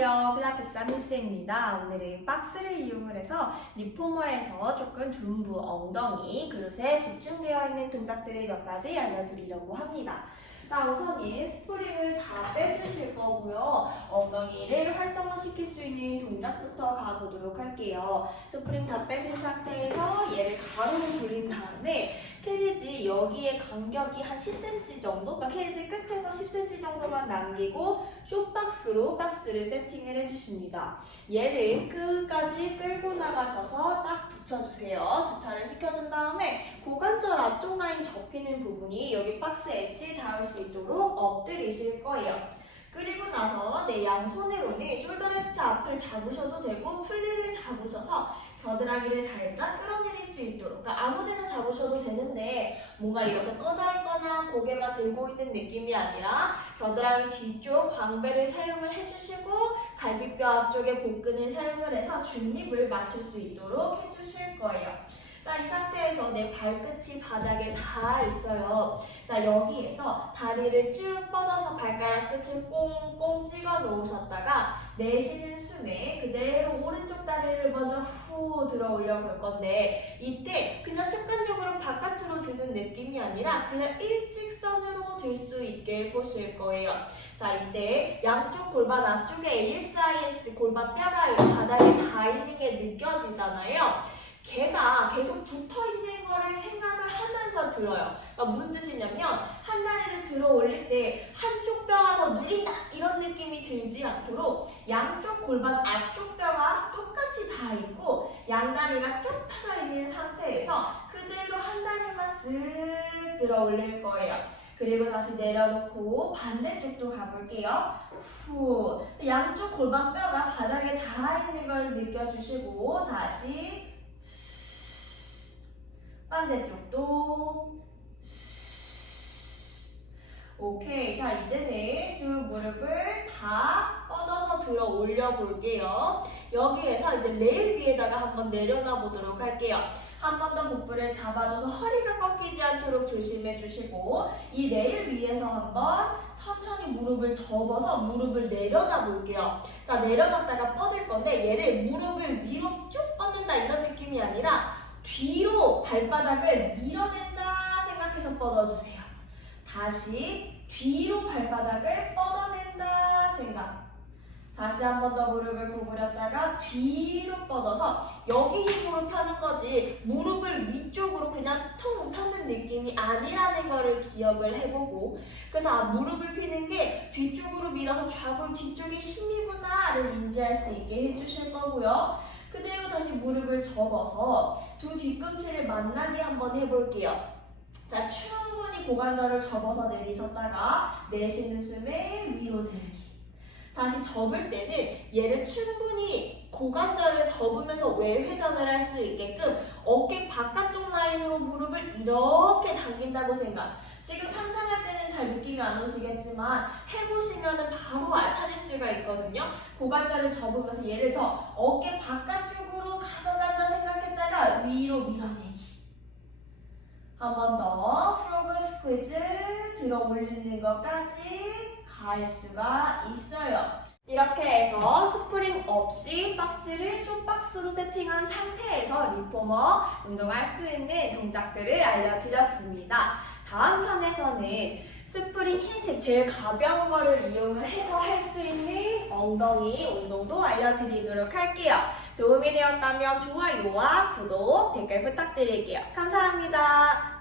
안녕하세요. 필라테스 한뉴스입니다. 오늘은 박스를 이용을 해서 리포머에서 조금 둔부, 엉덩이, 그릇에 집중되어 있는 동작들을 몇 가지 알려드리려고 합니다. 자, 우선 이 스프링을 다 빼주실 거고요. 엉덩이를 활성화시킬 수 있는 동작부터 가보도록 할게요. 스프링 다 빼신 상태에서 얘를 가로로 돌린 다음에 캐리지 여기에 간격이 한 10cm 정도, 그러니까 캐리지 끝에서 10cm 정도만 남기고 쇼박스로 박스를 세팅을 해주십니다. 얘를 끝까지 끌고 나가셔서 딱 붙여주세요. 주차를 시켜준 다음에 고관절 앞쪽 라인 접히는 부분이 여기 박스 엣지 닿을 수 있도록 엎드리실 거예요. 그리고 나서 내 양손으로는 숄더 레스트 앞을 잡으셔도 되고 풀리를 잡으셔서 겨드랑이를 살짝 끌어내릴 수 있도록 그러니까 아무데나 잡으셔도 되는데 뭔가 이렇게 꺼져 있거나 고개만 들고 있는 느낌이 아니라 겨드랑이 뒤쪽 광배를 사용을 해주시고 갈비뼈 앞쪽에 복근을 사용을 해서 중립을 맞출 수 있도록 해주실 거예요. 자, 이 상태에서 내 발끝이 바닥에 닿아 있어요. 자, 여기에서 다리를 쭉 뻗어서 발가락 끝을 꽁꽁 찍어 놓으셨다가 내쉬는 숨에 그대로 오른쪽 다리를 먼저 후 들어 올려 볼 건데 이때 그냥 습관적으로 바깥으로 드는 느낌이 아니라 그냥 일직선으로 들 수 있게 해보실 거예요. 자, 이때 양쪽 골반 앞쪽에 ASIS 골반 뼈가 바닥에 닿아 있는 게 느껴지잖아요. 걔가 계속 붙어 있는 거를 생각을 하면서 들어요. 그러니까 무슨 뜻이냐면 한 다리를 들어 올릴 때 한쪽 뼈가 더 눌린다 이런 느낌이 들지 않도록 양쪽 골반 앞쪽 뼈가 똑같이 다 있고 양다리가 쭉 펴져 있는 상태에서 그대로 한 다리만 쓱 들어 올릴 거예요. 그리고 다시 내려놓고 반대쪽도 가볼게요. 후 양쪽 골반 뼈가 바닥에 닿아 있는 걸 느껴주시고 다시 반대쪽도 오케이 자 이제는 두 무릎을 다 뻗어서 들어 올려 볼게요 여기에서 이제 레일 위에다가 한번 내려놔 보도록 할게요 한 번 더 복부를 잡아줘서 허리가 꺾이지 않도록 조심해 주시고 이 레일 위에서 한번 천천히 무릎을 접어서 무릎을 내려놔 볼게요 자 내려놨다가 뻗을 건데 얘를 무릎을 위로 쭉 뻗는다 이런 느낌이 아니라 뒤로 발바닥을 밀어낸다 생각해서 뻗어주세요. 다시 뒤로 발바닥을 뻗어낸다. 다시 한 번 더 무릎을 구부렸다가 뒤로 뻗어서 여기 힘으로 펴는 거지 무릎을 위쪽으로 그냥 통 펴는 느낌이 아니라는 거를 기억을 해보고 그래서 아, 무릎을 피는 게 뒤쪽으로 밀어서 좌골 뒤쪽이 힘이구나를 인지할 수 있게 해주실 거고요. 그대로 다시 무릎을 접어서 두 뒤꿈치를 만나게 한번 해볼게요. 자, 충분히 고관절을 접어서 내리셨다가 내쉬는 숨에 위로 들기. 다시 접을 때는 얘를 충분히 고관절을 접으면서 외회전을 할 수 있게끔 어깨 바깥쪽 라인으로 무릎을 이렇게 당긴다고 생각. 지금 상상할 때는 잘 느낌이 안 오시겠지만 해보시면은 바로 알차릴 수가 있거든요. 고관절을 접으면서 얘를 더 어깨 바깥쪽으로 가져간다 생각했다가 위로 밀어내기. 한 번 더 프로그 스퀴즈 들어 올리는 것까지 갈 수가 있어요. 이렇게 해서 스프링 없이 박스를 쇼박스로 세팅한 상태에서 리포머 운동할 수 있는 동작들을 알려드렸습니다. 다음 편에서는 스프링 흰색 제일 가벼운 거를 이용을 해서 할 수 있는 엉덩이 운동도 알려드리도록 할게요. 도움이 되었다면 좋아요와 구독, 댓글 부탁드릴게요. 감사합니다.